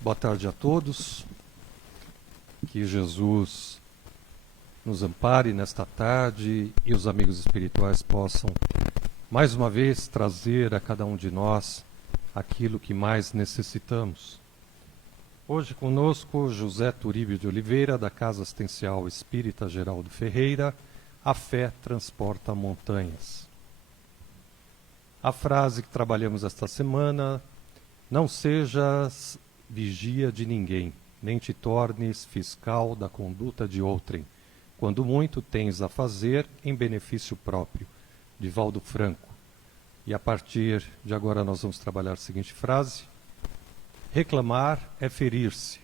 Boa tarde a todos. Que Jesus nos ampare nesta tarde e os amigos espirituais possam, mais uma vez, trazer a cada um de nós aquilo que mais necessitamos. Hoje conosco José Turíbio de Oliveira, da Casa Assistencial Espírita Geraldo Ferreira, a fé transporta montanhas. A frase que trabalhamos esta semana: não sejas vigia de ninguém, nem te tornes fiscal da conduta de outrem, quando muito tens a fazer em benefício próprio. Divaldo Franco. E a partir de agora nós vamos trabalhar a seguinte frase: reclamar é ferir-se.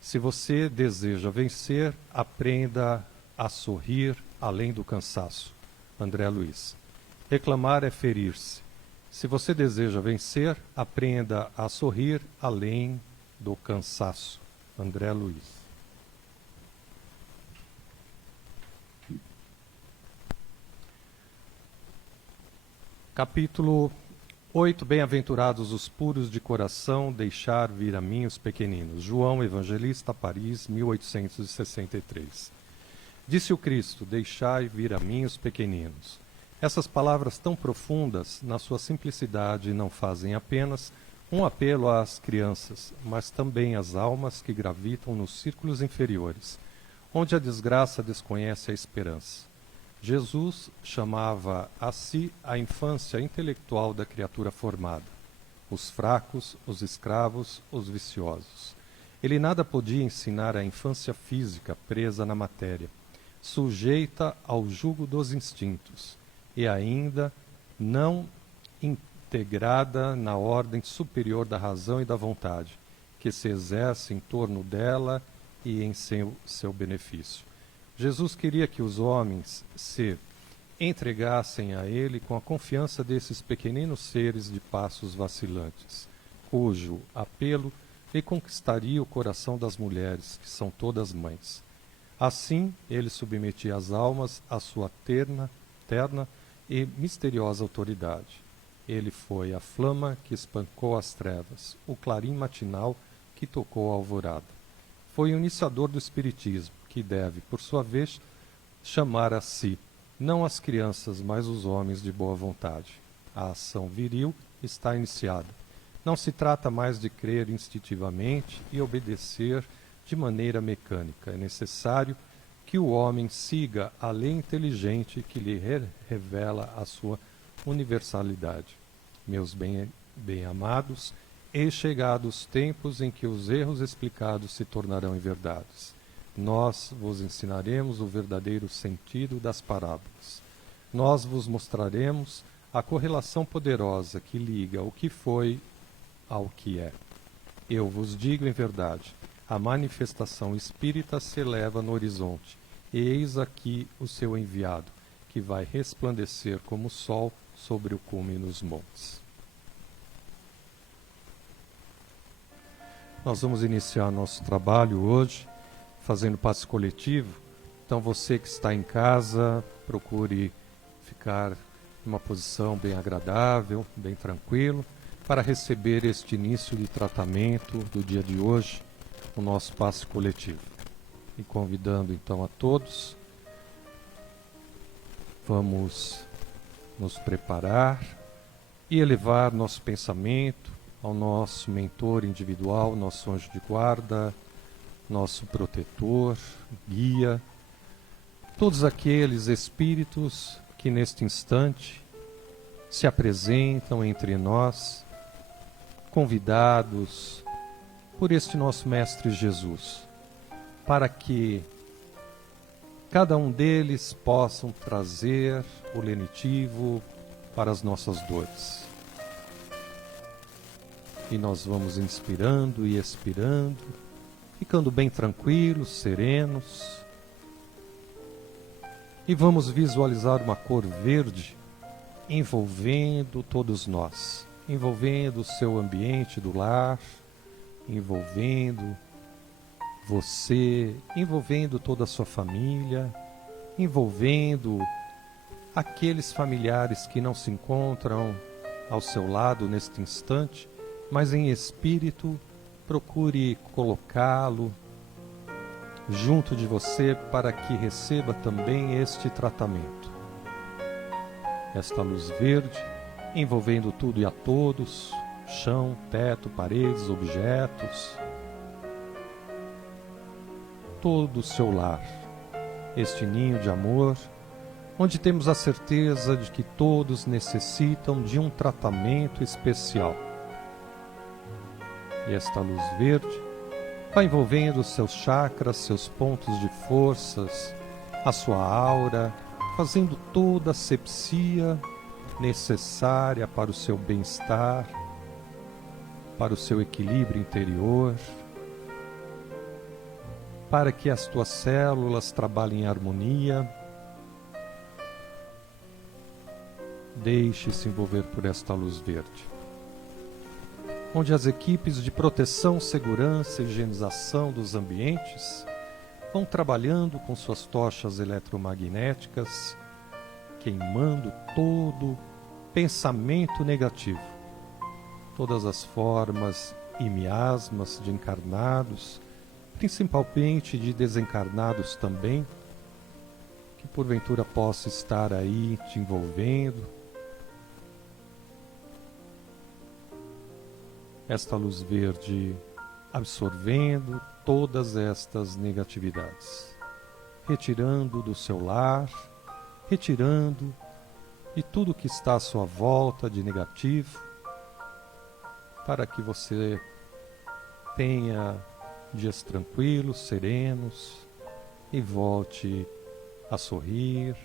Se você deseja vencer, aprenda a sorrir além do cansaço. André Luiz. Reclamar é ferir-se. Se você deseja vencer, aprenda a sorrir além do cansaço. André Luiz. Capítulo 8. Bem-aventurados os puros de coração, deixar vir a mim os pequeninos. João Evangelista, Paris, 1863. Disse o Cristo: deixai vir a mim os pequeninos. Essas palavras tão profundas, na sua simplicidade, não fazem apenas um apelo às crianças, mas também às almas que gravitam nos círculos inferiores, onde a desgraça desconhece a esperança. Jesus chamava a si a infância intelectual da criatura formada, os fracos, os escravos, os viciosos. Ele nada podia ensinar à infância física presa na matéria, sujeita ao jugo dos instintos, e ainda não integrada na ordem superior da razão e da vontade, que se exerce em torno dela e em seu benefício. Jesus queria que os homens se entregassem a ele com a confiança desses pequeninos seres de passos vacilantes, cujo apelo lhe conquistaria o coração das mulheres, que são todas mães. Assim, ele submetia as almas à sua terna e misteriosa autoridade. Ele foi a flama que espancou as trevas, o clarim matinal que tocou a alvorada. Foi o iniciador do espiritismo, que deve, por sua vez, chamar a si, não as crianças, mas os homens de boa vontade. A ação viril está iniciada. Não se trata mais de crer instintivamente e obedecer de maneira mecânica. É necessário que o homem siga a lei inteligente que lhe revela a sua universalidade. Meus bem-amados, eis chegados os tempos em que os erros explicados se tornarão em verdades. Nós vos ensinaremos o verdadeiro sentido das parábolas. Nós vos mostraremos a correlação poderosa que liga o que foi ao que é. Eu vos digo em verdade, a manifestação espírita se eleva no horizonte, e eis aqui o seu enviado, que vai resplandecer como o sol sobre o cume nos montes. Nós vamos iniciar nosso trabalho hoje fazendo passe coletivo. Então você que está em casa, procure ficar em uma posição bem agradável, bem tranquilo, para receber este início de tratamento do dia de hoje, o nosso passe coletivo. E convidando então a todos, vamos nos preparar e elevar nosso pensamento ao nosso mentor individual, nosso anjo de guarda, nosso protetor, guia, todos aqueles espíritos que neste instante se apresentam entre nós, convidados por este nosso Mestre Jesus, para que cada um deles possam trazer o lenitivo para as nossas dores. E nós vamos inspirando e expirando, ficando bem tranquilos, serenos. E vamos visualizar uma cor verde envolvendo todos nós, envolvendo o seu ambiente do lar, envolvendo você, envolvendo toda a sua família, envolvendo aqueles familiares que não se encontram ao seu lado neste instante, mas em espírito procure colocá-lo junto de você para que receba também este tratamento. Esta luz verde envolvendo tudo e a todos, chão, teto, paredes, objetos, todo o seu lar, este ninho de amor, onde temos a certeza de que todos necessitam de um tratamento especial. E esta luz verde vai envolvendo seus chakras, seus pontos de forças, a sua aura, fazendo toda a asepsia necessária para o seu bem-estar, para o seu equilíbrio interior, para que as tuas células trabalhem em harmonia. Deixe-se envolver por esta luz verde, onde as equipes de proteção, segurança e higienização dos ambientes vão trabalhando com suas tochas eletromagnéticas, queimando todo pensamento negativo, todas as formas e miasmas de encarnados, principalmente de desencarnados também, que porventura possa estar aí te envolvendo. Esta luz verde absorvendo todas estas negatividades, retirando do seu lar, retirando de tudo que está à sua volta de negativo, para que você tenha dias tranquilos, serenos e volte a sorrir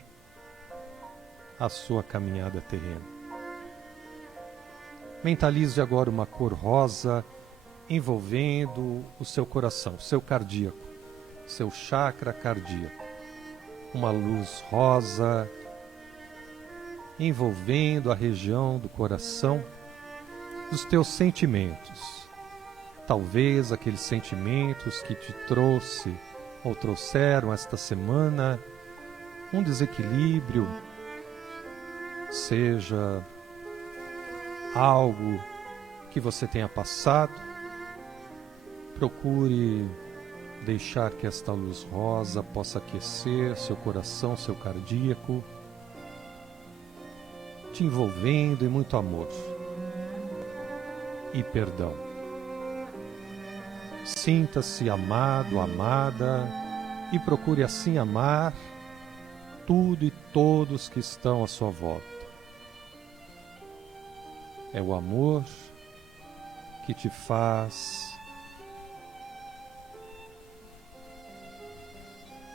a sua caminhada terrena. Mentalize agora uma cor rosa envolvendo o seu coração, seu cardíaco, seu chakra cardíaco. Uma luz rosa envolvendo a região do coração, dos teus sentimentos. Talvez aqueles sentimentos que te trouxe ou trouxeram esta semana um desequilíbrio, seja algo que você tenha passado. Procure deixar que esta luz rosa possa aquecer seu coração, seu cardíaco, te envolvendo em muito amor e perdão. Sinta-se amado, amada, e procure assim amar tudo e todos que estão à sua volta. É o amor que te faz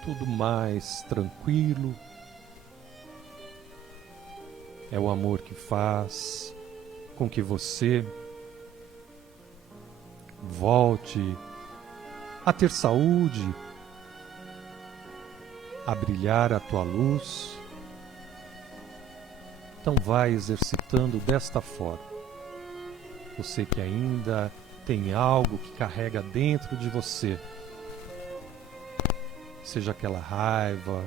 tudo mais tranquilo. É o amor que faz com que você volte a ter saúde, a brilhar a tua luz. Então vai exercitando desta forma. Você que ainda tem algo que carrega dentro de você, seja aquela raiva,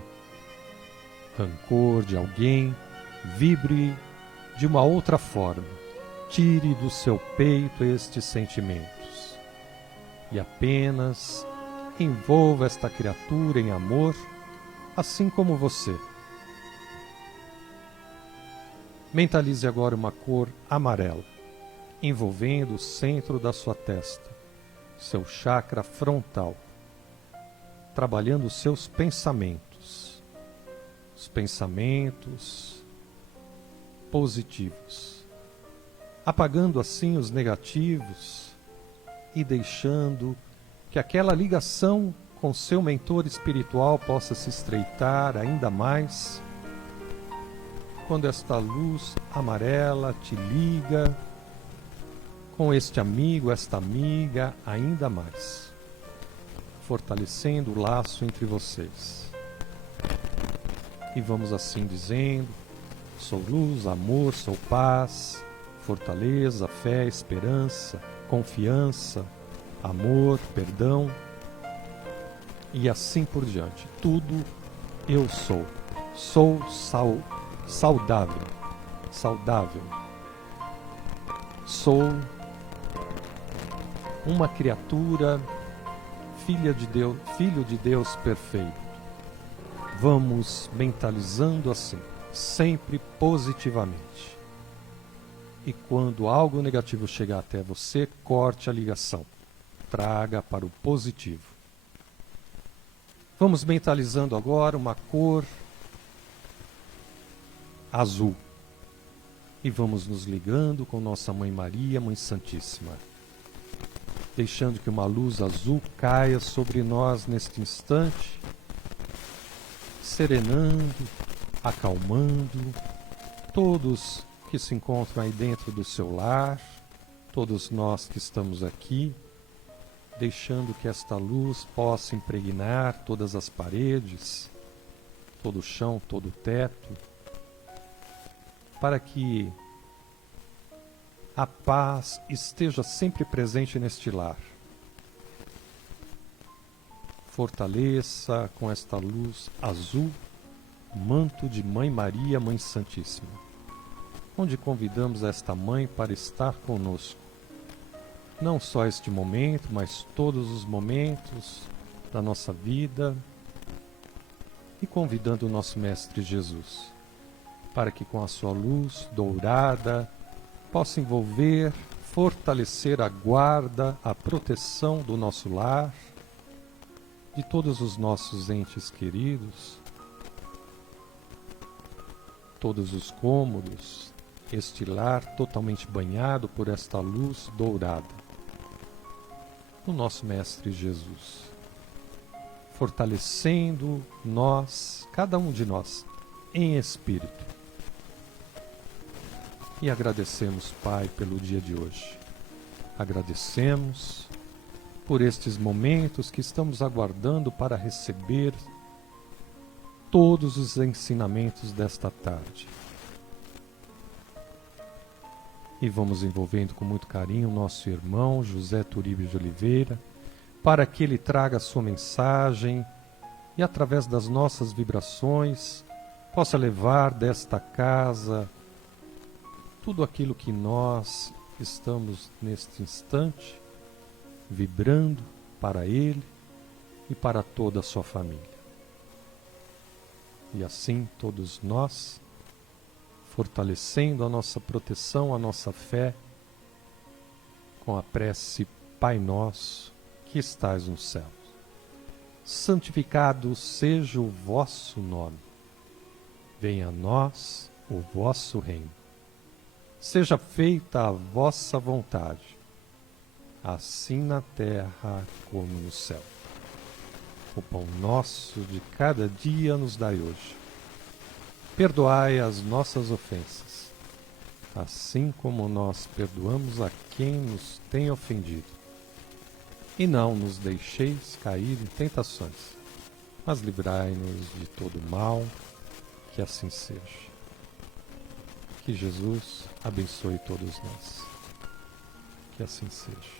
rancor de alguém, vibre de uma outra forma. Tire do seu peito estes sentimentos e apenas envolva esta criatura em amor, assim como você. Mentalize agora uma cor amarela, envolvendo o centro da sua testa, seu chakra frontal, trabalhando os seus pensamentos, os pensamentos positivos, apagando assim os negativos e deixando que aquela ligação com seu mentor espiritual possa se estreitar ainda mais, quando esta luz amarela te liga com este amigo, esta amiga, ainda mais, fortalecendo o laço entre vocês. E vamos assim dizendo: sou luz, amor, sou paz, fortaleza, fé, esperança, confiança, amor, perdão, e assim por diante. Tudo eu sou. Sou saudável. Saudável. Sou uma criatura, filho de Deus perfeito. Vamos mentalizando assim, sempre positivamente. E quando algo negativo chegar até você, corte a ligação. Traga para o positivo. Vamos mentalizando agora uma cor azul. E vamos nos ligando com Nossa Mãe Maria, Mãe Santíssima. Deixando que uma luz azul caia sobre nós neste instante, serenando, acalmando todos que se encontram aí dentro do seu lar, todos nós que estamos aqui, deixando que esta luz possa impregnar todas as paredes, todo o chão, todo o teto, para que a paz esteja sempre presente neste lar. Fortaleça com esta luz azul o manto de Mãe Maria, Mãe Santíssima, onde convidamos esta Mãe para estar conosco. Não só este momento, mas todos os momentos da nossa vida, e convidando o nosso Mestre Jesus, para que com a sua luz dourada possa envolver, fortalecer a guarda, a proteção do nosso lar, de todos os nossos entes queridos, todos os cômodos, este lar totalmente banhado por esta luz dourada. O nosso Mestre Jesus, fortalecendo nós, cada um de nós, em espírito. E agradecemos, Pai, pelo dia de hoje. Agradecemos por estes momentos que estamos aguardando para receber todos os ensinamentos desta tarde. E vamos envolvendo com muito carinho o nosso irmão José Turíbio de Oliveira, para que ele traga a sua mensagem e, através das nossas vibrações, possa levar desta casa tudo aquilo que nós estamos neste instante vibrando para ele e para toda a sua família. E assim todos nós, fortalecendo a nossa proteção, a nossa fé, com a prece Pai Nosso, que estais nos céus. Santificado seja o vosso nome. Venha a nós o vosso reino. Seja feita a vossa vontade, assim na terra como no céu. O pão nosso de cada dia nos dai hoje. Perdoai as nossas ofensas, assim como nós perdoamos a quem nos tem ofendido. E não nos deixeis cair em tentações, mas livrai-nos de todo mal, que assim seja. Que Jesus abençoe todos nós. Que assim seja.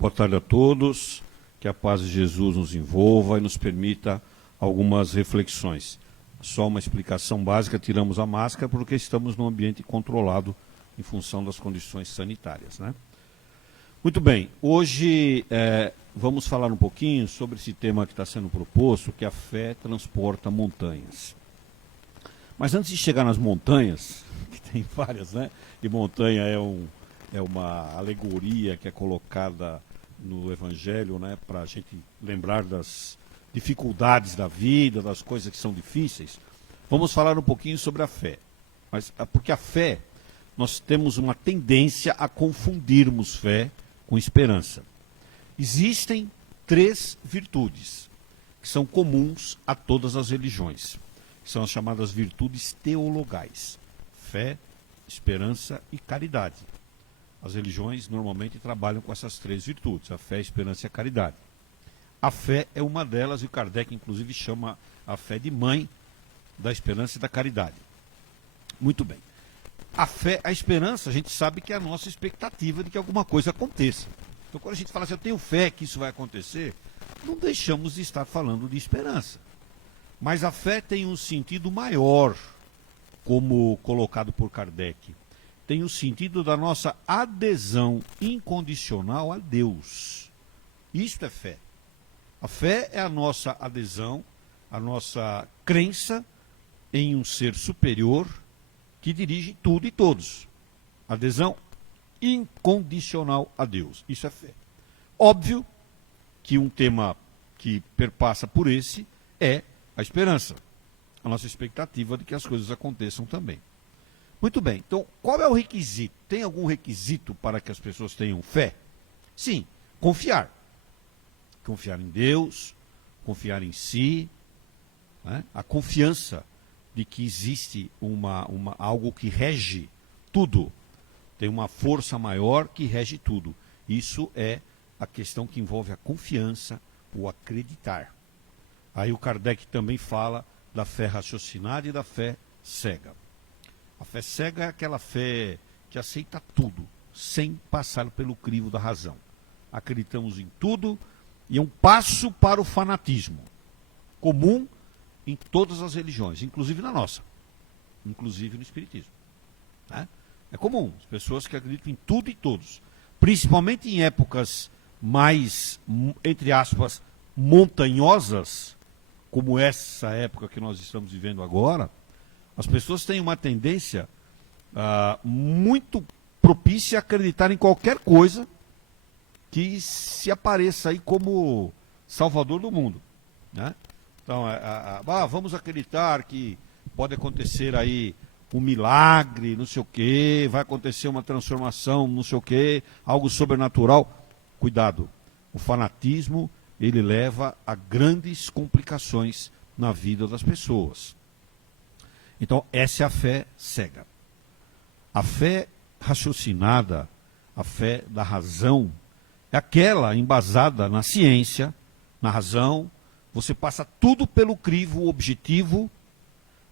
Boa tarde a todos, que a paz de Jesus nos envolva e nos permita algumas reflexões. Só uma explicação básica, tiramos a máscara porque estamos num ambiente controlado em função das condições sanitárias, né? Muito bem, hoje vamos falar um pouquinho sobre esse tema que está sendo proposto, que a fé transporta montanhas. Mas antes de chegar nas montanhas, que tem várias, né? E montanha é uma alegoria que é colocada no Evangelho, né, para a gente lembrar das dificuldades da vida, das coisas que são difíceis. Vamos falar um pouquinho sobre a fé. Mas, porque a fé, nós temos uma tendência a confundirmos fé com esperança. Existem 3 virtudes, que que são comuns a todas as religiões. São as chamadas virtudes teologais: fé, esperança e caridade. As religiões normalmente trabalham com essas três virtudes: a fé, a esperança e a caridade. A fé é uma delas, e o Kardec inclusive chama a fé de mãe da esperança e da caridade. Muito bem. A fé, a esperança, a gente sabe que é a nossa expectativa de que alguma coisa aconteça. Então, quando a gente fala assim, eu tenho fé que isso vai acontecer, não deixamos de estar falando de esperança. Mas a fé tem um sentido maior, como colocado por Kardec. Tem o sentido da nossa adesão incondicional a Deus. Isto é fé. A fé é a nossa adesão, a nossa crença em um ser superior que dirige tudo e todos. Adesão incondicional a Deus. Isso é fé. Óbvio que um tema que perpassa por esse é a esperança. A nossa expectativa de que as coisas aconteçam também. Muito bem. Então, qual é o requisito? Tem algum requisito para que as pessoas tenham fé? Sim, confiar. Confiar em Deus, confiar em si, né? A confiança de que existe algo que rege tudo. Tem uma força maior que rege tudo. Isso é a questão que envolve a confiança, o acreditar. Aí o Kardec também fala da fé raciocinada e da fé cega. A fé cega é aquela fé que aceita tudo, sem passar pelo crivo da razão. Acreditamos em tudo e é um passo para o fanatismo, comum em todas as religiões, inclusive na nossa, inclusive no Espiritismo. Né? É comum, as pessoas que acreditam em tudo e todos, principalmente em épocas mais, entre aspas, montanhosas, como essa época que nós estamos vivendo agora, as pessoas têm uma tendência muito propícia a acreditar em qualquer coisa que se apareça aí como salvador do mundo. Né? Então, vamos acreditar que pode acontecer aí um milagre, não sei o quê, vai acontecer uma transformação, não sei o quê, algo sobrenatural. Cuidado, o fanatismo, ele leva a grandes complicações na vida das pessoas. Então, essa é a fé cega. A fé raciocinada, a fé da razão, é aquela embasada na ciência, na razão. Você passa tudo pelo crivo objetivo,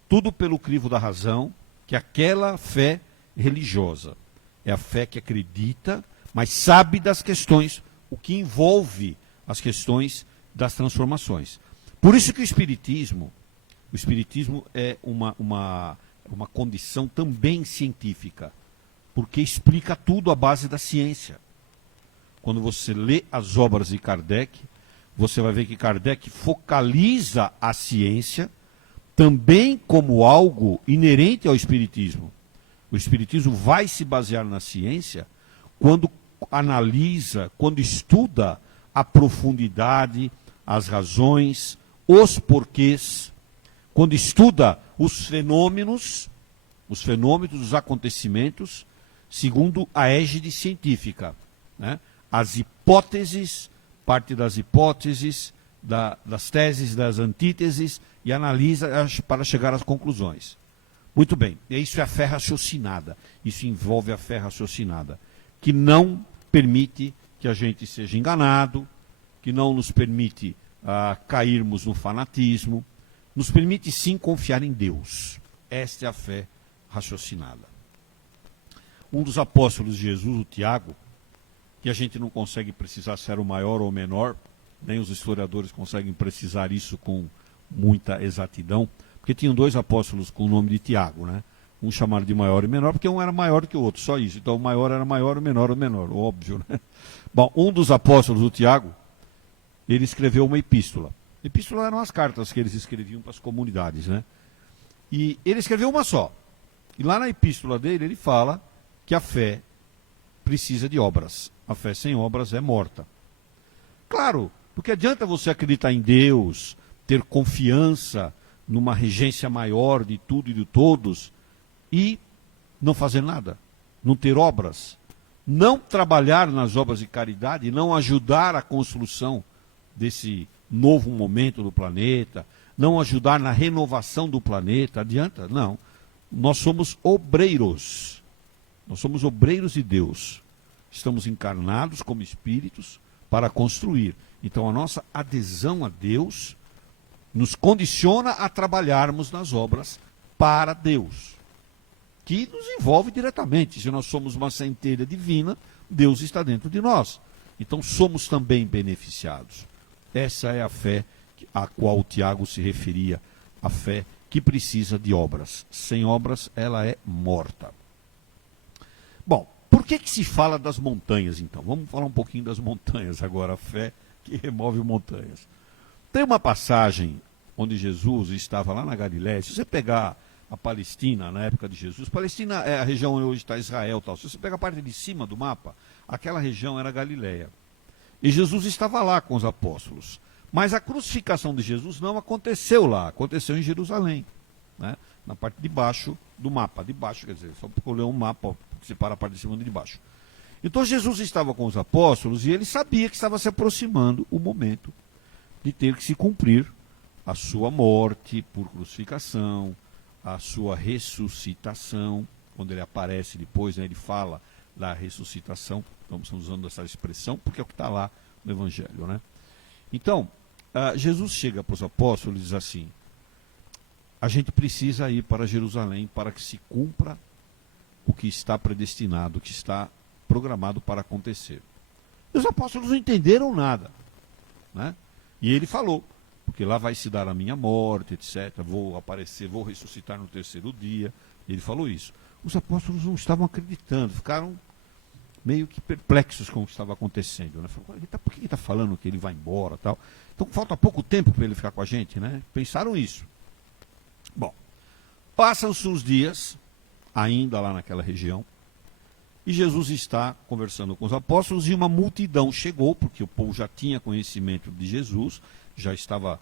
tudo pelo crivo da razão, que é aquela fé religiosa. É a fé que acredita, mas sabe das questões, o que envolve as questões das transformações. Por isso que o Espiritismo é uma condição também científica, porque explica tudo à base da ciência. Quando você lê as obras de Kardec, você vai ver que Kardec focaliza a ciência também como algo inerente ao Espiritismo. O Espiritismo vai se basear na ciência quando analisa, quando estuda a profundidade, as razões, os porquês, quando estuda os fenômenos, os acontecimentos, segundo a égide científica. Né? As hipóteses, parte das hipóteses, das teses, das antíteses, e analisa para chegar às conclusões. Muito bem, isso é a fé raciocinada. Isso envolve a fé raciocinada, que não permite que a gente seja enganado, que não nos permite cairmos no fanatismo, nos permite sim confiar em Deus. Esta é a fé raciocinada. Um dos apóstolos de Jesus, o Tiago, que a gente não consegue precisar se era o maior ou o menor, nem os historiadores conseguem precisar isso com muita exatidão, porque tinham dois apóstolos com o nome de Tiago, né? Um chamado de maior e menor, porque um era maior do que o outro, só isso. Então o maior era maior, o menor era menor, óbvio, né? Bom, um dos apóstolos, o Tiago, ele escreveu uma epístola. Epístola eram as cartas que eles escreviam para as comunidades, né? E ele escreveu uma só. E lá na epístola dele, ele fala que a fé precisa de obras. A fé sem obras é morta. Claro, porque adianta você acreditar em Deus, ter confiança numa regência maior de tudo e de todos, e não fazer nada, não ter obras, não trabalhar nas obras de caridade, não ajudar a construção novo momento do planeta, não ajudar na renovação do planeta, adianta? Não. Nós somos obreiros. Nós somos obreiros de Deus. Estamos encarnados como espíritos para construir. Então a nossa adesão a Deus nos condiciona a trabalharmos nas obras para Deus, que nos envolve diretamente. Se nós somos uma centelha divina, Deus está dentro de nós. Então somos também beneficiados. Essa é a fé a qual o Tiago se referia, a fé que precisa de obras. Sem obras, ela é morta. Bom, por que se fala das montanhas, então? Vamos falar um pouquinho das montanhas agora, a fé que remove montanhas. Tem uma passagem onde Jesus estava lá na Galiléia. Se você pegar a Palestina, na época de Jesus, Palestina é a região onde hoje está Israel, tal. Se você pegar a parte de cima do mapa, aquela região era Galiléia. E Jesus estava lá com os apóstolos. Mas a crucificação de Jesus não aconteceu lá, aconteceu em Jerusalém, né? Na parte de baixo do mapa. De baixo, quer dizer, só porque eu ler um mapa que separa a parte de cima e de baixo. Então Jesus estava com os apóstolos e ele sabia que estava se aproximando o momento de ter que se cumprir a sua morte por crucificação, a sua ressuscitação. Quando ele aparece depois, né, ele fala da ressuscitação. Estamos usando essa expressão porque é o que está lá no Evangelho, né? Então, Jesus chega para os apóstolos e diz assim: a gente precisa ir para Jerusalém para que se cumpra o que está predestinado, o que está programado para acontecer. E os apóstolos não entenderam nada, né? E ele falou, porque lá vai se dar a minha morte, etc. Vou aparecer, vou ressuscitar no terceiro dia. Ele falou isso. Os apóstolos não estavam acreditando, ficaram meio que perplexos com o que estava acontecendo, né? Falaram, por que ele está falando que ele vai embora, tal? Então falta pouco tempo para ele ficar com a gente, né? Pensaram isso. Bom, passam-se os dias, ainda lá naquela região, e Jesus está conversando com os apóstolos e uma multidão chegou, porque o povo já tinha conhecimento de Jesus, já estava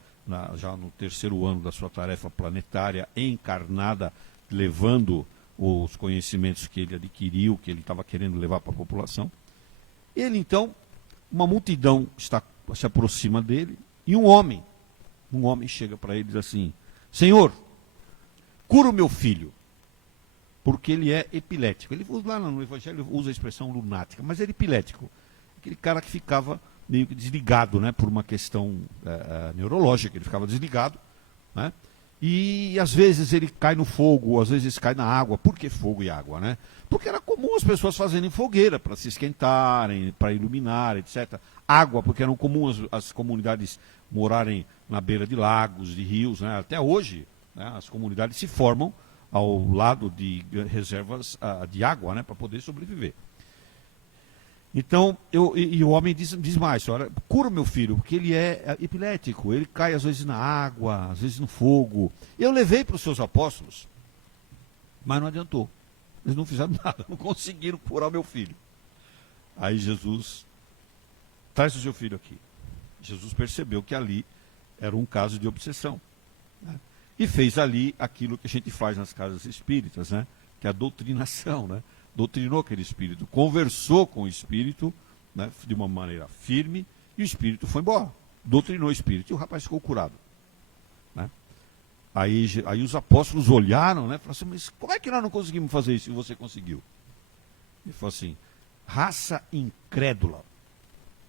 já no terceiro ano da sua tarefa planetária encarnada, levando os conhecimentos que ele adquiriu, que ele estava querendo levar para a população. Ele então, uma multidão se aproxima dele e um homem chega para ele e diz assim: Senhor, cura o meu filho, porque ele é epilético. Ele lá no Evangelho usa a expressão lunática, mas ele é epilético. Aquele cara que ficava meio que desligado, né, por uma questão neurológica, ele ficava desligado, né? E às vezes ele cai no fogo, às vezes cai na água. Por que fogo e água, né? Porque era comum as pessoas fazerem fogueira para se esquentarem, para iluminar, etc. Água, porque eram comuns as comunidades morarem na beira de lagos, de rios, né? Até hoje, né, as comunidades se formam ao lado de reservas de água, né, para poder sobreviver. Então, e o homem diz mais: olha, cura o meu filho, porque ele é epilético, ele cai às vezes na água, às vezes no fogo. Eu levei para os seus apóstolos, mas não adiantou. Eles não fizeram nada, não conseguiram curar o meu filho. Aí Jesus, traz o seu filho aqui. Jesus percebeu que ali era um caso de obsessão, né? E fez ali aquilo que a gente faz nas casas espíritas, né? Que é a doutrinação, né? Doutrinou aquele espírito, conversou com o espírito, né, de uma maneira firme, e o espírito foi embora. Doutrinou o espírito e o rapaz ficou curado, né? Aí os apóstolos olharam, né, falaram assim: mas como é que nós não conseguimos fazer isso e você conseguiu? Ele falou assim: raça incrédula.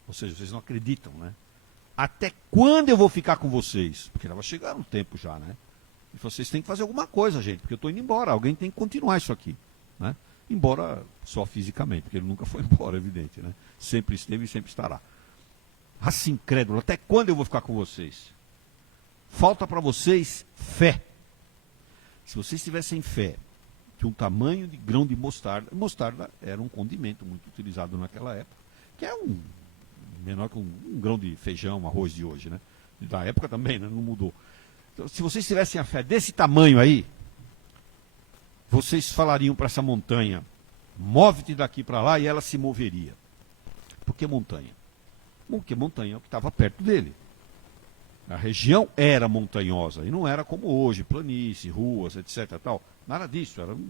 Ou seja, vocês não acreditam, né? Até quando eu vou ficar com vocês? Porque estava chegando um tempo já, né? Ele falou: vocês têm que fazer alguma coisa, gente, porque eu estou indo embora, alguém tem que continuar isso aqui, né? Embora só fisicamente, porque ele nunca foi embora, evidente, né? Sempre esteve e sempre estará. Raça incrédula, até quando eu vou ficar com vocês? Falta para vocês fé. Se vocês tivessem fé de um tamanho de grão de mostarda, mostarda era um condimento muito utilizado naquela época, que é menor que um grão de feijão, arroz de hoje, né? Da época também, né? Não mudou. Então, se vocês tivessem a fé desse tamanho aí, vocês falariam para essa montanha: move-te daqui para lá, e ela se moveria. Por que montanha? Porque montanha é o que estava perto dele. A região era montanhosa, e não era como hoje, planície, ruas, etc. Tal. Nada disso, eram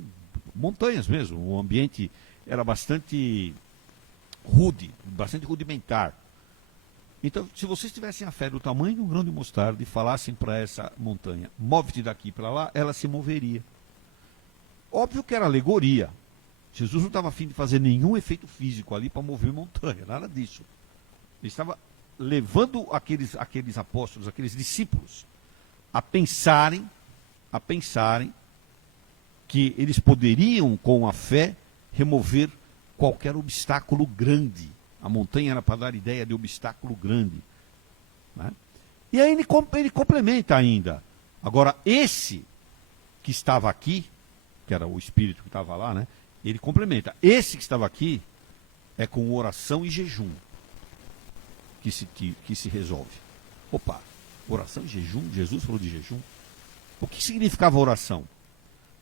montanhas mesmo. O ambiente era bastante rude, bastante rudimentar. Então, se vocês tivessem a fé do tamanho de um grão de mostarda e falassem para essa montanha, move-te daqui para lá, ela se moveria. Óbvio que era alegoria. Jesus não estava a fim de fazer nenhum efeito físico ali para mover montanha, nada disso. Ele estava levando aqueles apóstolos, aqueles discípulos, a pensarem que eles poderiam, com a fé, remover qualquer obstáculo grande. A montanha era para dar ideia de obstáculo grande. Né? E aí ele complementa ainda. Agora, esse que estava aqui, que era o espírito que estava lá, né? Ele complementa. Esse que estava aqui é com oração e jejum que se resolve. Opa, oração e jejum? Jesus falou de jejum. O que significava oração?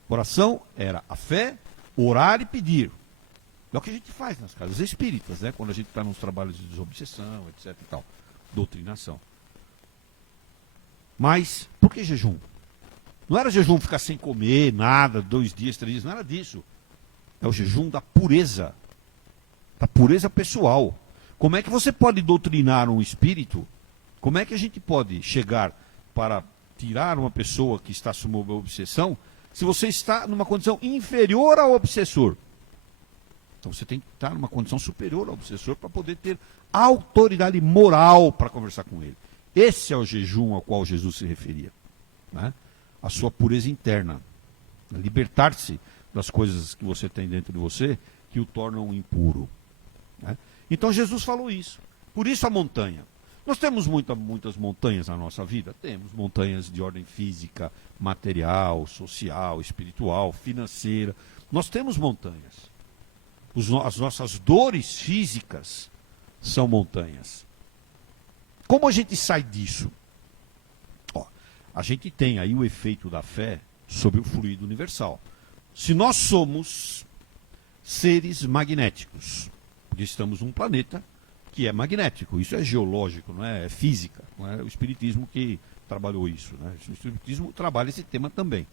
Oração era a fé, orar e pedir. É o que a gente faz nas casas espíritas, né? Quando a gente está nos trabalhos de desobsessão, etc e tal. Doutrinação. Mas, por que jejum? Não era jejum ficar sem comer, nada, 2 dias, 3 dias, nada disso. É o jejum da pureza pessoal. Como é que você pode doutrinar um espírito? Como é que a gente pode chegar para tirar uma pessoa que está sob uma obsessão se você está numa condição inferior ao obsessor? Então você tem que estar numa condição superior ao obsessor para poder ter autoridade moral para conversar com ele. Esse é o jejum ao qual Jesus se referia. Né? A sua pureza interna. Libertar-se das coisas que você tem dentro de você que o tornam impuro. Né? Então Jesus falou isso. Por isso a montanha. Nós temos muitas montanhas na nossa vida. Temos montanhas de ordem física, material, social, espiritual, financeira. Nós temos montanhas. As nossas dores físicas são montanhas. Como a gente sai disso? Ó, a gente tem aí o efeito da fé sobre o fluido universal. Se nós somos seres magnéticos, porque estamos num planeta que é magnético, isso é geológico, não é física, não é o espiritismo que trabalhou isso, né? O espiritismo trabalha esse tema também.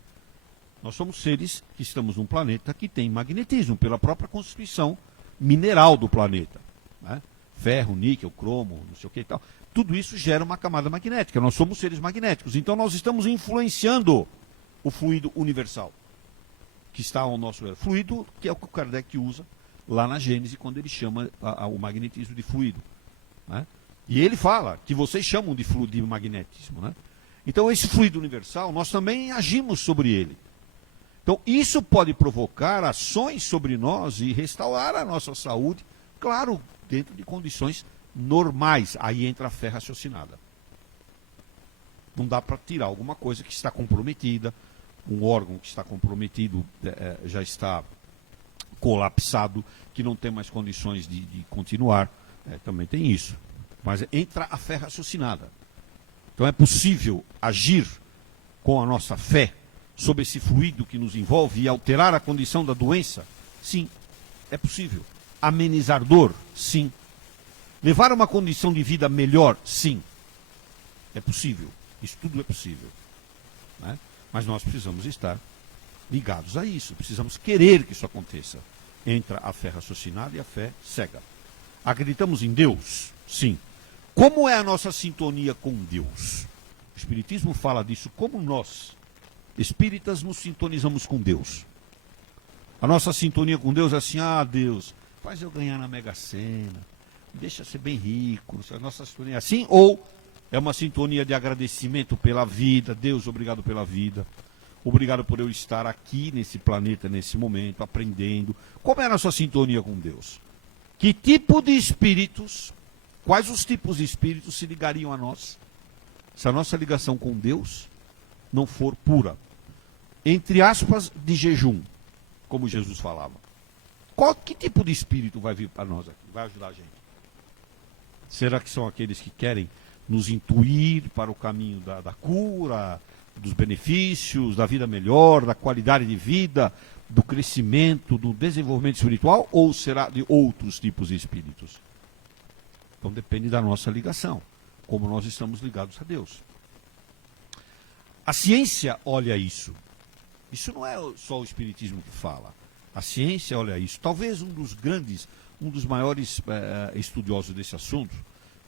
Nós somos seres que estamos num planeta que tem magnetismo pela própria constituição mineral do planeta, né? Ferro, níquel, cromo, não sei o que e tal. Tudo isso gera uma camada magnética. Nós somos seres magnéticos, então nós estamos influenciando o fluido universal que está ao nosso fluido, que é o que o Kardec usa lá na Gênese, quando ele chama o magnetismo de fluido. Né? E ele fala que vocês chamam de fluido de magnetismo. Né? Então, esse fluido universal, nós também agimos sobre ele. Então, isso pode provocar ações sobre nós e restaurar a nossa saúde, claro, dentro de condições normais. Aí entra a fé raciocinada. Não dá para tirar alguma coisa que está comprometida, um órgão que está comprometido já está colapsado, que não tem mais condições de continuar. Também tem isso. Mas entra a fé raciocinada. Então é possível agir com a nossa fé sobre esse fluido que nos envolve e alterar a condição da doença? Sim, é possível. Amenizar dor? Sim. Levar a uma condição de vida melhor? Sim. É possível. Isso tudo é possível. Né? Mas nós precisamos estar ligados a isso. Precisamos querer que isso aconteça. Entra a fé raciocinada e a fé cega. Acreditamos em Deus? Sim. Como é a nossa sintonia com Deus? O Espiritismo fala disso. Como nós, espíritas, nos sintonizamos com Deus? A nossa sintonia com Deus é assim: ah, Deus, faz eu ganhar na Mega Sena, me deixa ser bem rico. A nossa sintonia é assim? Ou é uma sintonia de agradecimento pela vida? Deus, obrigado pela vida. Obrigado por eu estar aqui nesse planeta, nesse momento, aprendendo. Como é a nossa sintonia com Deus? Que tipo de espíritos, quais os tipos de espíritos se ligariam a nós se a nossa ligação com Deus não for pura? Entre aspas, de jejum, como Jesus falava. Que tipo de espírito vai vir para nós aqui? Vai ajudar a gente? Será que são aqueles que querem nos intuir para o caminho da cura, dos benefícios, da vida melhor, da qualidade de vida, do crescimento, do desenvolvimento espiritual? Ou será de outros tipos de espíritos? Então depende da nossa ligação, como nós estamos ligados a Deus. A ciência olha isso. Isso não é só o Espiritismo que fala. A ciência olha isso. Talvez um dos maiores estudiosos desse assunto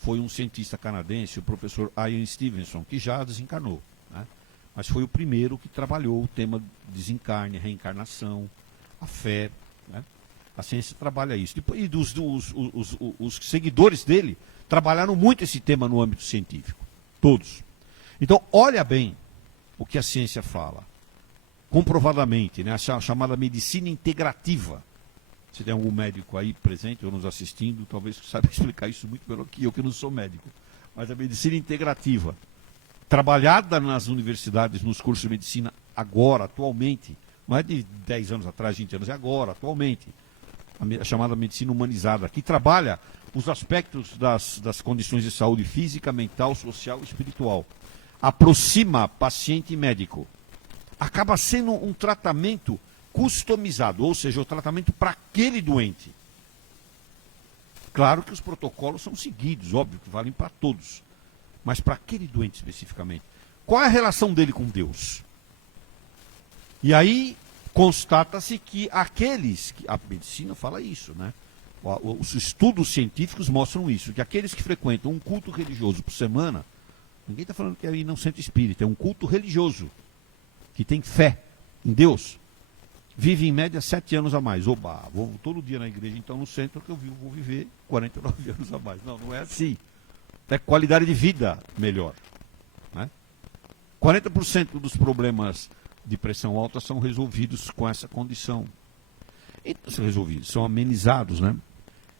foi um cientista canadense, o professor Ian Stevenson, que já desencarnou, né? Mas foi o primeiro que trabalhou o tema desencarne, reencarnação, a fé, né? A ciência trabalha isso. E os seguidores dele trabalharam muito esse tema no âmbito científico, todos. Então, olha bem o que a ciência fala, comprovadamente, né? A chamada medicina integrativa. Se tem algum médico aí presente ou nos assistindo, talvez saiba explicar isso muito melhor que eu, que não sou médico. Mas a medicina integrativa, trabalhada nas universidades, nos cursos de medicina agora, atualmente, não é de 10 anos atrás, 20 anos, é agora, atualmente, a chamada medicina humanizada, que trabalha os aspectos das condições de saúde física, mental, social e espiritual. Aproxima paciente e médico. Acaba sendo um tratamento customizado, ou seja, o tratamento para aquele doente. Claro que os protocolos são seguidos, óbvio que valem para todos, mas para aquele doente especificamente. Qual é a relação dele com Deus? E aí constata-se que a medicina fala isso, né? Os estudos científicos mostram isso, que aqueles que frequentam um culto religioso por semana, ninguém está falando que é ir num centro espírita, é um culto religioso, que tem fé em Deus, vive em média 7 anos a mais. Oba, vou todo dia na igreja, então no centro que eu vou viver 49 anos a mais. Não, não é assim. É qualidade de vida melhor, né? 40% dos problemas de pressão alta são resolvidos com essa condição. E são resolvidos, são amenizados, né?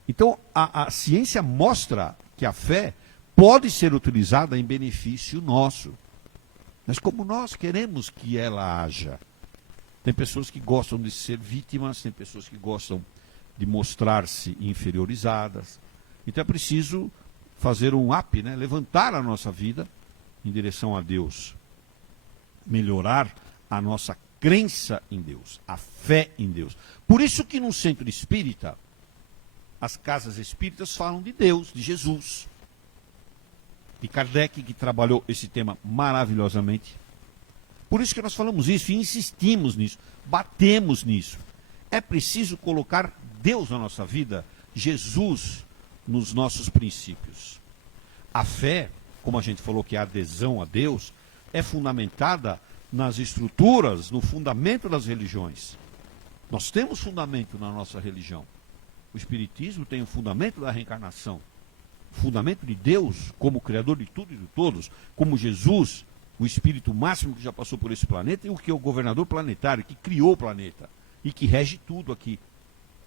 Então, a ciência mostra que a fé pode ser utilizada em benefício nosso. Mas como nós queremos que ela haja? Tem pessoas que gostam de ser vítimas, tem pessoas que gostam de mostrar-se inferiorizadas. Então é preciso fazer um up, né? Levantar a nossa vida em direção a Deus. Melhorar a nossa crença em Deus, a fé em Deus. Por isso que no centro espírita, as casas espíritas falam de Deus, de Jesus. De Kardec, que trabalhou esse tema maravilhosamente. Por isso que nós falamos isso e insistimos nisso, batemos nisso. É preciso colocar Deus na nossa vida, Jesus nos nossos princípios. A fé, como a gente falou que é a adesão a Deus, é fundamentada nas estruturas, no fundamento das religiões. Nós temos fundamento na nossa religião. O Espiritismo tem o fundamento da reencarnação, o fundamento de Deus como Criador de tudo e de todos, como Jesus, o Espírito máximo que já passou por esse planeta, e o que é o governador planetário, que criou o planeta e que rege tudo aqui,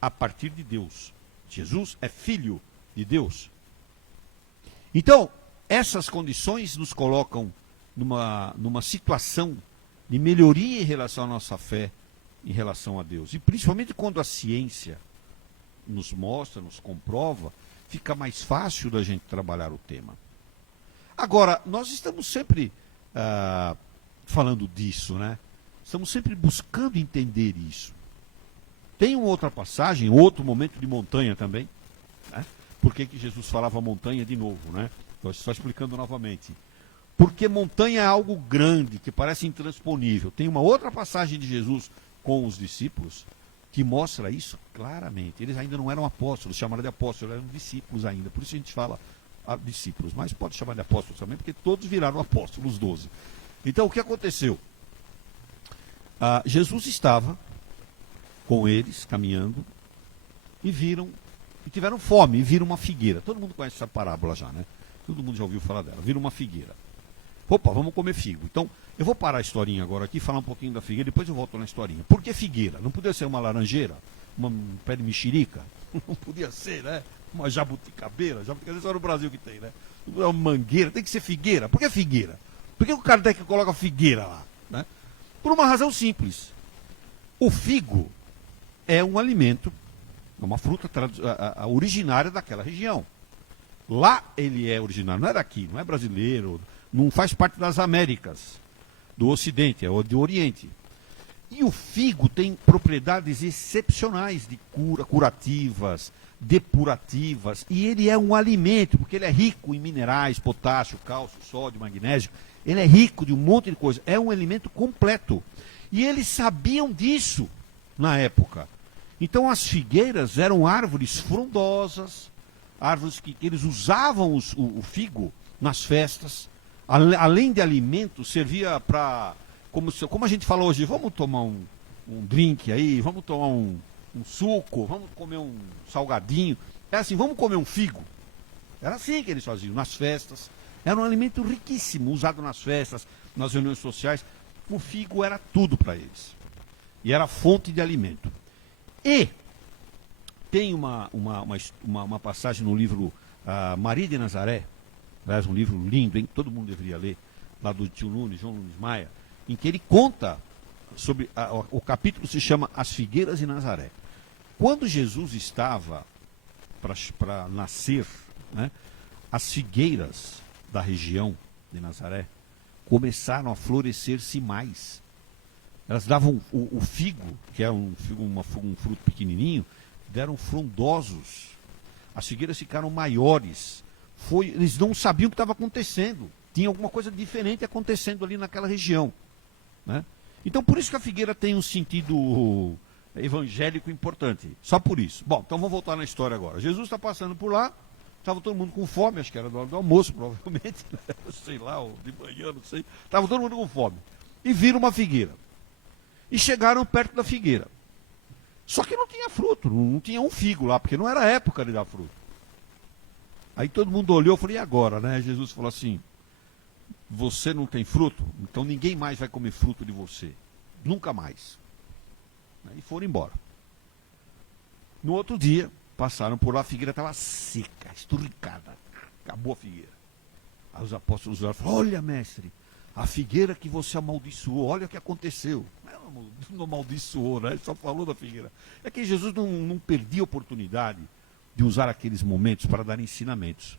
a partir de Deus. Jesus é filho de Deus. Então, essas condições nos colocam numa situação de melhoria em relação à nossa fé, em relação a Deus. E principalmente quando a ciência nos mostra, nos comprova, fica mais fácil da gente trabalhar o tema. Agora, nós estamos sempre falando disso, né? Estamos sempre buscando entender isso. Tem uma outra passagem, outro momento de montanha também, né? Por que Jesus falava montanha de novo, né? Estou só explicando novamente. Porque montanha é algo grande, que parece intransponível. Tem uma outra passagem de Jesus com os discípulos que mostra isso claramente. Eles ainda não eram apóstolos, chamaram de apóstolos, eram discípulos ainda. Por isso a gente fala discípulos, mas pode chamar de apóstolos também, porque todos viraram apóstolos, os 12. Então o que aconteceu? Jesus estava com eles, caminhando, e tiveram fome, e viram uma figueira. Todo mundo conhece essa parábola já, né? Todo mundo já ouviu falar dela. Viram uma figueira. Opa, vamos comer figo. Então, eu vou parar a historinha agora aqui, falar um pouquinho da figueira, depois eu volto na historinha. Por que figueira? Não podia ser uma laranjeira? Um pé de mexerica? Não podia ser, né? Uma jabuticabeira? Jabuticabeira só no Brasil que tem, né? Uma mangueira, tem que ser figueira. Por que figueira? Por que o Kardec coloca figueira lá? Né? Por uma razão simples. O figo é um alimento, é uma fruta originária daquela região. Lá ele é originário, não é daqui, não é brasileiro, não faz parte das Américas, do Ocidente, é do Oriente. E o figo tem propriedades excepcionais de curativas, depurativas, e ele é um alimento, porque ele é rico em minerais, potássio, cálcio, sódio, magnésio, ele é rico de um monte de coisa, é um alimento completo. E eles sabiam disso na época. Então as figueiras eram árvores frondosas, árvores que eles usavam o figo nas festas, além de alimento, servia para, como a gente fala hoje, vamos tomar um drink aí, vamos tomar um suco, vamos comer um salgadinho. É assim, vamos comer um figo. Era assim que eles faziam, nas festas. Era um alimento riquíssimo, usado nas festas, nas reuniões sociais. O figo era tudo para eles. E era fonte de alimento. E tem uma passagem no livro Maria de Nazaré, aliás, um livro lindo, hein? Todo mundo deveria ler, lá do tio Nunes, João Nunes Maia, em que ele conta sobre, o capítulo se chama As Figueiras de Nazaré. Quando Jesus estava para nascer, né, as figueiras da região de Nazaré começaram a florescer-se mais. Elas davam o figo, que era um fruto pequenininho, deram frondosos. As figueiras ficaram maiores. Eles não sabiam o que estava acontecendo. Tinha alguma coisa diferente acontecendo ali naquela região, né? Então, por isso que a figueira tem um sentido evangélico importante. Só por isso. Bom, então vamos voltar na história agora. Jesus está passando por lá, estava todo mundo com fome, acho que era da hora do almoço, provavelmente, né? Sei lá, ou de manhã, não sei. Estava todo mundo com fome. E viram uma figueira. E chegaram perto da figueira. Só que não tinha fruto, não tinha um figo lá, porque não era época de dar fruto. Aí todo mundo olhou e falou, e agora, né? Jesus falou assim, você não tem fruto, então ninguém mais vai comer fruto de você. Nunca mais. E foram embora. No outro dia, passaram por lá, a figueira estava seca, esturricada. Acabou a figueira. Aí os apóstolos falaram, olha, mestre, a figueira que você amaldiçoou, olha o que aconteceu. Não amaldiçoou, né? Ele só falou da figueira. É que Jesus não perdia a oportunidade de usar aqueles momentos para dar ensinamentos.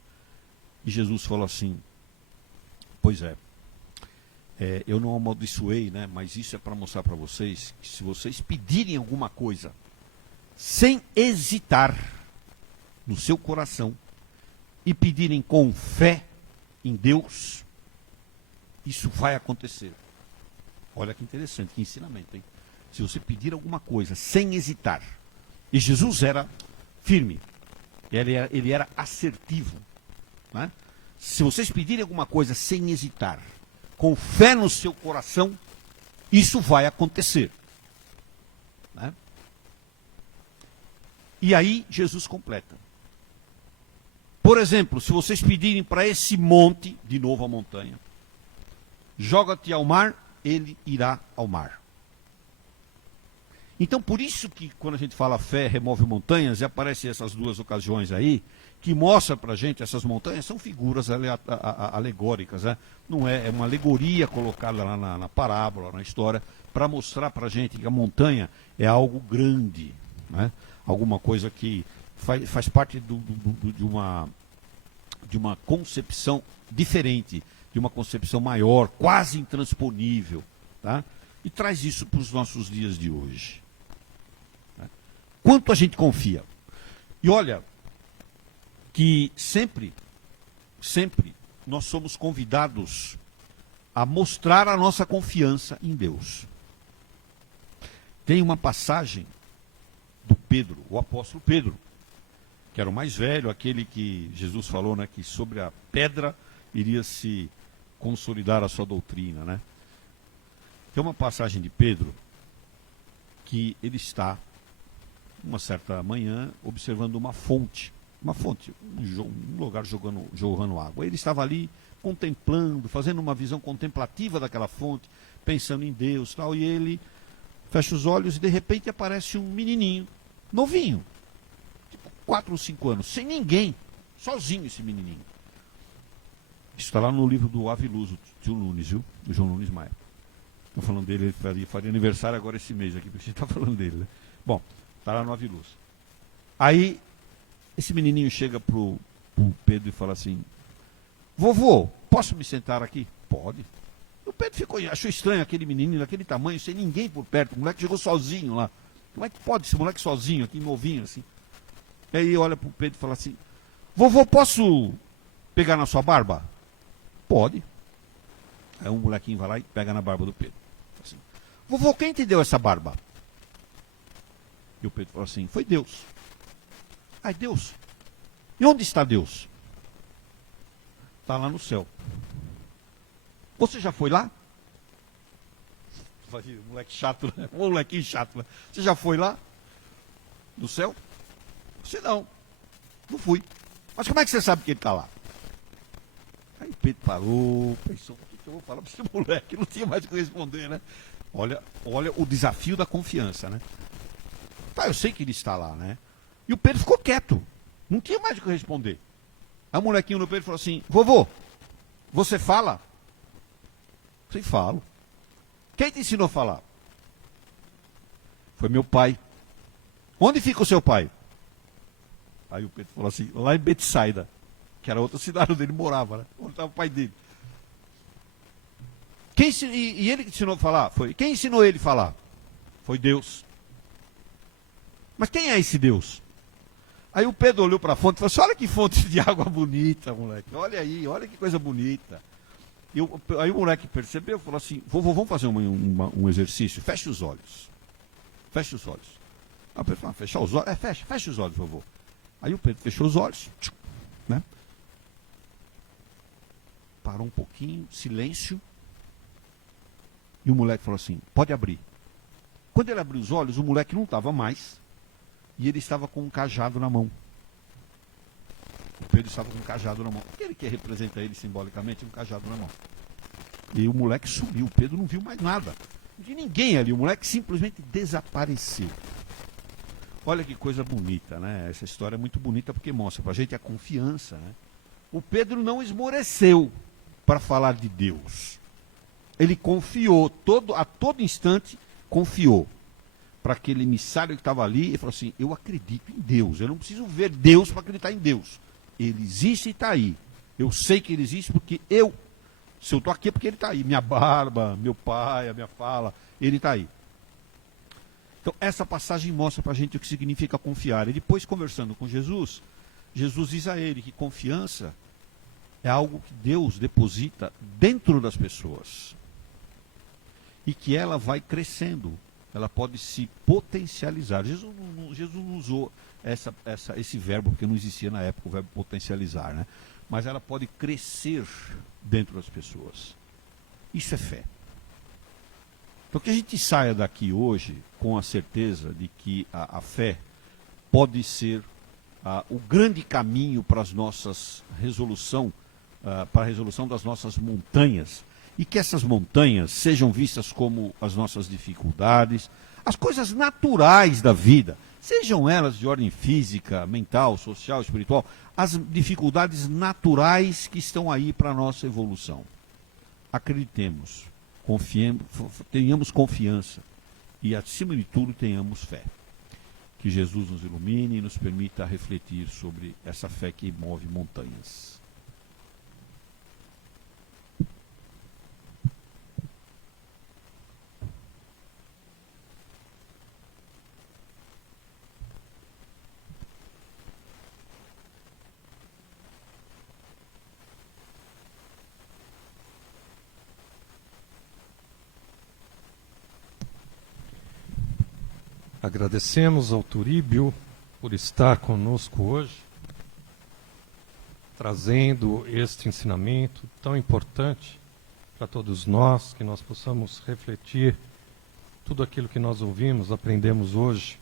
E Jesus falou assim, pois é, eu não amaldiçoei, né? Mas isso é para mostrar para vocês que se vocês pedirem alguma coisa, sem hesitar no seu coração, e pedirem com fé em Deus, isso vai acontecer. Olha que interessante, que ensinamento, hein? Se você pedir alguma coisa sem hesitar, e Jesus era firme, ele era assertivo, né? Se vocês pedirem alguma coisa sem hesitar, com fé no seu coração, isso vai acontecer, né? E aí Jesus completa. Por exemplo, se vocês pedirem para esse monte, de novo a montanha, joga-te ao mar, ele irá ao mar. Então, por isso que quando a gente fala fé remove montanhas, e aparecem essas duas ocasiões aí, que mostra para a gente, essas montanhas são figuras alegóricas, né? Não é uma alegoria colocada lá na parábola, na história, para mostrar para a gente que a montanha é algo grande, né? Alguma coisa que faz parte de uma concepção diferente, de uma concepção maior, quase intransponível, tá? E traz isso para os nossos dias de hoje. Quanto a gente confia? E olha, que sempre nós somos convidados a mostrar a nossa confiança em Deus. Tem uma passagem do Pedro, o apóstolo Pedro, que era o mais velho, aquele que Jesus falou, né, que sobre a pedra iria se consolidar a sua doutrina, né? Tem uma passagem de Pedro que ele está, uma certa manhã, observando uma fonte, um lugar jorrando água. Ele estava ali contemplando, fazendo uma visão contemplativa daquela fonte, pensando em Deus, tal, e ele fecha os olhos e de repente aparece um menininho, novinho, tipo 4 ou 5 anos, sem ninguém, sozinho esse menininho. Isso está lá no livro do Aviluz, o tio Nunes, viu? Do João Nunes Maia. Estou falando dele, ele faria aniversário agora esse mês aqui, porque a gente está falando dele, né? Bom, está lá no Aviluz. Aí, esse menininho chega pro Pedro e fala assim, vovô, posso me sentar aqui? Pode. O Pedro achou estranho aquele menino daquele tamanho, sem ninguém por perto, o moleque chegou sozinho lá. Como é que pode esse moleque sozinho aqui, novinho assim? Aí olha pro Pedro e fala assim, vovô, posso pegar na sua barba? Pode. Aí um molequinho vai lá e pega na barba do Pedro. Assim, vovô, quem te deu essa barba? E o Pedro fala assim, foi Deus. Ai, Deus? E onde está Deus? Está lá no céu. Você já foi lá? Moleque chato, né? Um molequinho chato, né? Você já foi lá? No céu? Você não. Não fui. Mas como é que você sabe que ele está lá? Aí Pedro parou, pensou, o que eu vou falar para esse moleque? Não tinha mais o que responder, né? Olha o desafio da confiança, né? Tá, eu sei que ele está lá, né? E o Pedro ficou quieto. Não tinha mais o que responder. Aí o molequinho no Pedro falou assim, vovô, você fala? Sim, falo. Quem te ensinou a falar? Foi meu pai. Onde fica o seu pai? Aí o Pedro falou assim, lá em Betsaida, que era outra cidade onde ele morava, né? Onde estava o pai dele. E ele que ensinou a falar? Quem ensinou ele a falar? Foi Deus. Mas quem é esse Deus? Aí o Pedro olhou para a fonte e falou assim, olha que fonte de água bonita, moleque. Olha aí, olha que coisa bonita. Aí o moleque percebeu e falou assim, vovô, vamos fazer um exercício? Feche os olhos. Feche os olhos. Aí o Pedro falou, fechar os olhos? Feche os olhos, vovô. Aí o Pedro fechou os olhos, né? Parou um pouquinho, silêncio. E o moleque falou assim, pode abrir. Quando ele abriu os olhos, o moleque não estava mais. E ele estava com um cajado na mão. O Pedro estava com um cajado na mão. Aquele que representa ele simbolicamente, um cajado na mão. E o moleque sumiu. O Pedro não viu mais nada. Não tinha ninguém ali. O moleque simplesmente desapareceu. Olha que coisa bonita, né? Essa história é muito bonita porque mostra para a gente a confiança, né? O Pedro não esmoreceu para falar de Deus. Ele confiou, a todo instante confiou para aquele emissário que estava ali e falou assim, eu acredito em Deus, eu não preciso ver Deus para acreditar em Deus. Ele existe e está aí. Eu sei que ele existe porque se eu estou aqui é porque ele está aí. Minha barba, meu pai, a minha fala, ele está aí. Então essa passagem mostra para a gente o que significa confiar. E depois, conversando com Jesus, Jesus diz a ele que confiança é algo que Deus deposita dentro das pessoas. E que ela vai crescendo, ela pode se potencializar. Jesus não usou esse verbo, porque não existia na época o verbo potencializar, né? Mas ela pode crescer dentro das pessoas. Isso é fé. Então que a gente saia daqui hoje com a certeza de que a fé pode ser o grande caminho para as nossas para a resolução das nossas montanhas. E que essas montanhas sejam vistas como as nossas dificuldades, as coisas naturais da vida, sejam elas de ordem física, mental, social, espiritual, as dificuldades naturais que estão aí para a nossa evolução. Acreditemos, confiemos, tenhamos confiança e, acima de tudo, tenhamos fé. Que Jesus nos ilumine e nos permita refletir sobre essa fé que move montanhas. Agradecemos ao Turíbio por estar conosco hoje, trazendo este ensinamento tão importante para todos nós, que nós possamos refletir tudo aquilo que nós ouvimos, aprendemos hoje.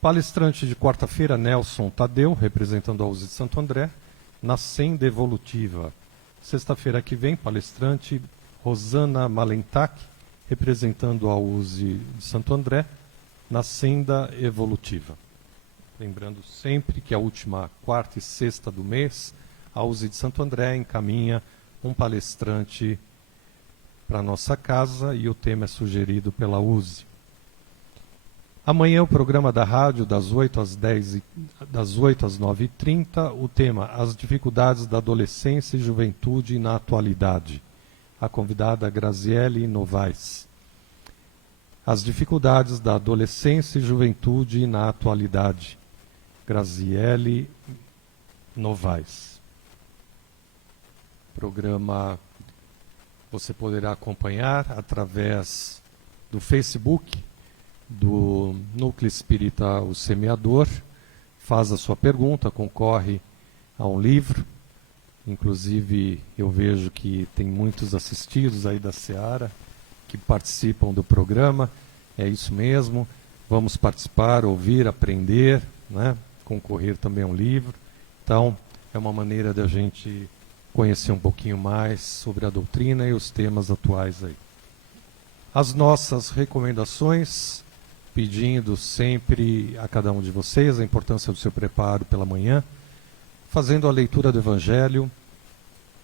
Palestrante de quarta-feira, Nelson Tadeu, representando a USE de Santo André, na Senda Evolutiva. Sexta-feira que vem, palestrante Rosana Malentac, representando a USE de Santo André, na Senda Evolutiva. Lembrando sempre que a última quarta e sexta do mês, a USE de Santo André encaminha um palestrante para a nossa casa e o tema é sugerido pela USE. Amanhã o programa da rádio das 8 às 9h30, o tema As dificuldades da adolescência e juventude na atualidade. A convidada Graziele Novaes. As dificuldades da adolescência e juventude na atualidade. Graziele Novaes. Programa você poderá acompanhar através do Facebook do Núcleo Espírita O Semeador. Faz a sua pergunta, concorre a um livro. Inclusive, eu vejo que tem muitos assistidos aí da Seara que participam do programa. É isso mesmo. Vamos participar, ouvir, aprender, né? Concorrer também a um livro. Então, é uma maneira da gente conhecer um pouquinho mais sobre a doutrina e os temas atuais aí. As nossas recomendações, pedindo sempre a cada um de vocês a importância do seu preparo pela manhã, fazendo a leitura do Evangelho.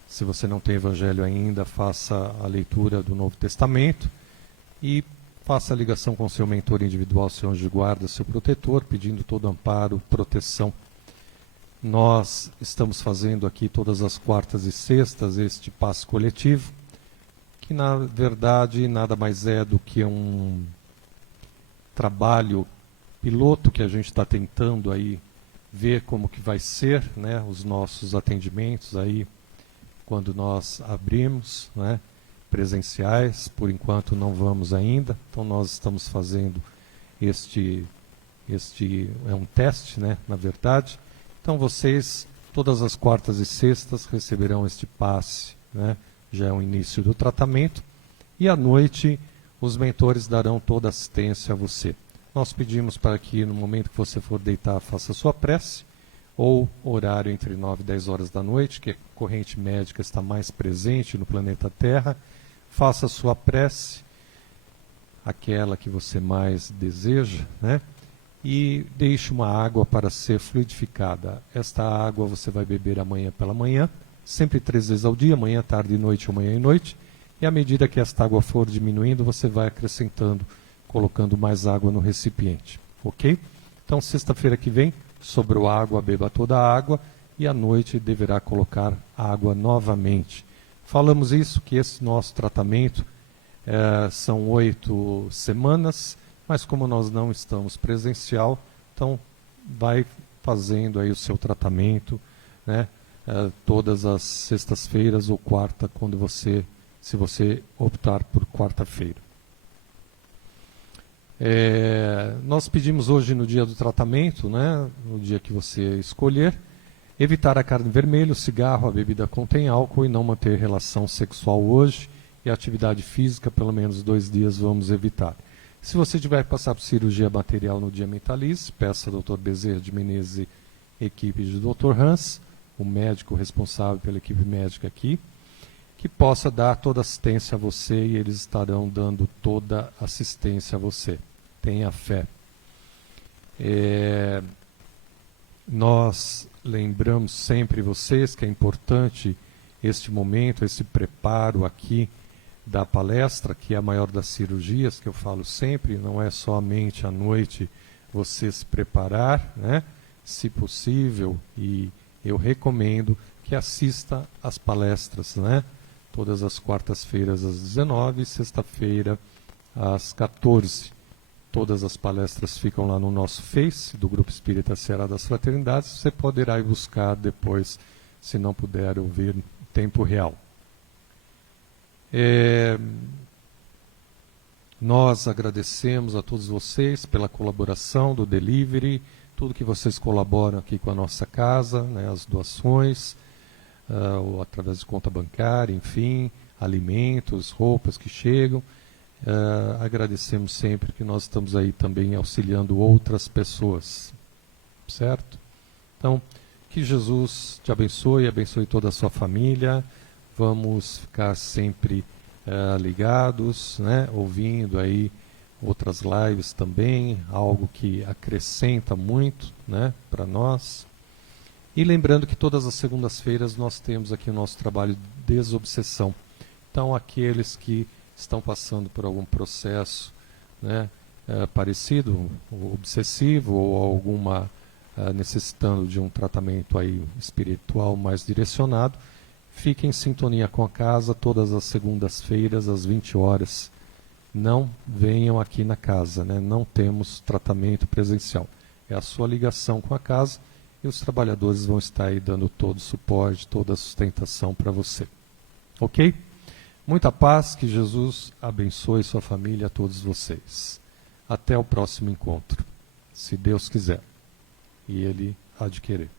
Se você não tem Evangelho ainda, faça a leitura do Novo Testamento e faça a ligação com seu mentor individual, seu anjo de guarda, seu protetor, pedindo todo amparo, proteção. Nós estamos fazendo aqui todas as quartas e sextas este passe coletivo, que na verdade nada mais é do que um trabalho piloto que a gente está tentando aí ver como que vai ser, né, os nossos atendimentos aí quando nós abrimos, né, presenciais. Por enquanto não vamos ainda, então nós estamos fazendo este é um teste, né, na verdade. Então vocês, todas as quartas e sextas, receberão este passe, né? Já é o início do tratamento. E à noite, os mentores darão toda a assistência a você. Nós pedimos para que, no momento que você for deitar, faça a sua prece, ou horário entre 9 e 10 horas da noite, que a corrente médica está mais presente no planeta Terra. Faça a sua prece, aquela que você mais deseja, né? E deixe uma água para ser fluidificada. Esta água você vai beber amanhã pela manhã, sempre 3 vezes ao dia, manhã, tarde e noite, ou manhã e noite. E à medida que esta água for diminuindo, você vai acrescentando, colocando mais água no recipiente. Ok? Então, sexta-feira que vem, sobrou água, beba toda a água. E à noite deverá colocar água novamente. Falamos isso, que esse nosso tratamento são 8 semanas. Mas como nós não estamos presencial, então vai fazendo aí o seu tratamento, né, todas as sextas-feiras ou quarta, se você optar por quarta-feira. Nós pedimos hoje no dia do tratamento, né, no dia que você escolher, evitar a carne vermelha, o cigarro, a bebida contém álcool e não manter relação sexual hoje, e a atividade física, pelo menos 2 dias, vamos evitar. Se você tiver que passar por cirurgia material no dia Mentalize, peça ao Dr. Bezerra de Menezes e equipe de Dr. Hans, o médico responsável pela equipe médica aqui, que possa dar toda assistência a você e eles estarão dando toda assistência a você. Tenha fé. Nós lembramos sempre vocês que é importante este momento, esse preparo aqui da palestra, que é a maior das cirurgias, que eu falo sempre, não é somente à noite você se preparar, né? Se possível, e eu recomendo que assista às palestras, né? Todas as quartas-feiras às 19 e sexta-feira às 14. Todas as palestras ficam lá no nosso Face, do Grupo Espírita Ceará das Fraternidades. Você poderá ir buscar depois, se não puder ouvir em tempo real. Nós agradecemos a todos vocês pela colaboração do delivery, tudo que vocês colaboram aqui com a nossa casa, né, as doações, ou através de conta bancária, enfim, alimentos, roupas que chegam. Agradecemos sempre que nós estamos aí também auxiliando outras pessoas, certo? Então, que Jesus te abençoe, abençoe toda a sua família. Vamos ficar sempre ligados, né, ouvindo aí outras lives também, algo que acrescenta muito, né, para nós. E lembrando que todas as segundas-feiras nós temos aqui o nosso trabalho de desobsessão. Então, aqueles que estão passando por algum processo, né, parecido, obsessivo, ou alguma necessitando de um tratamento aí espiritual mais direcionado, fiquem em sintonia com a casa todas as segundas-feiras, às 20 horas. Não venham aqui na casa, né? Não temos tratamento presencial. É a sua ligação com a casa e os trabalhadores vão estar aí dando todo o suporte, toda a sustentação para você. Ok? Muita paz, que Jesus abençoe sua família, a todos vocês. Até o próximo encontro, se Deus quiser. E Ele há de querer.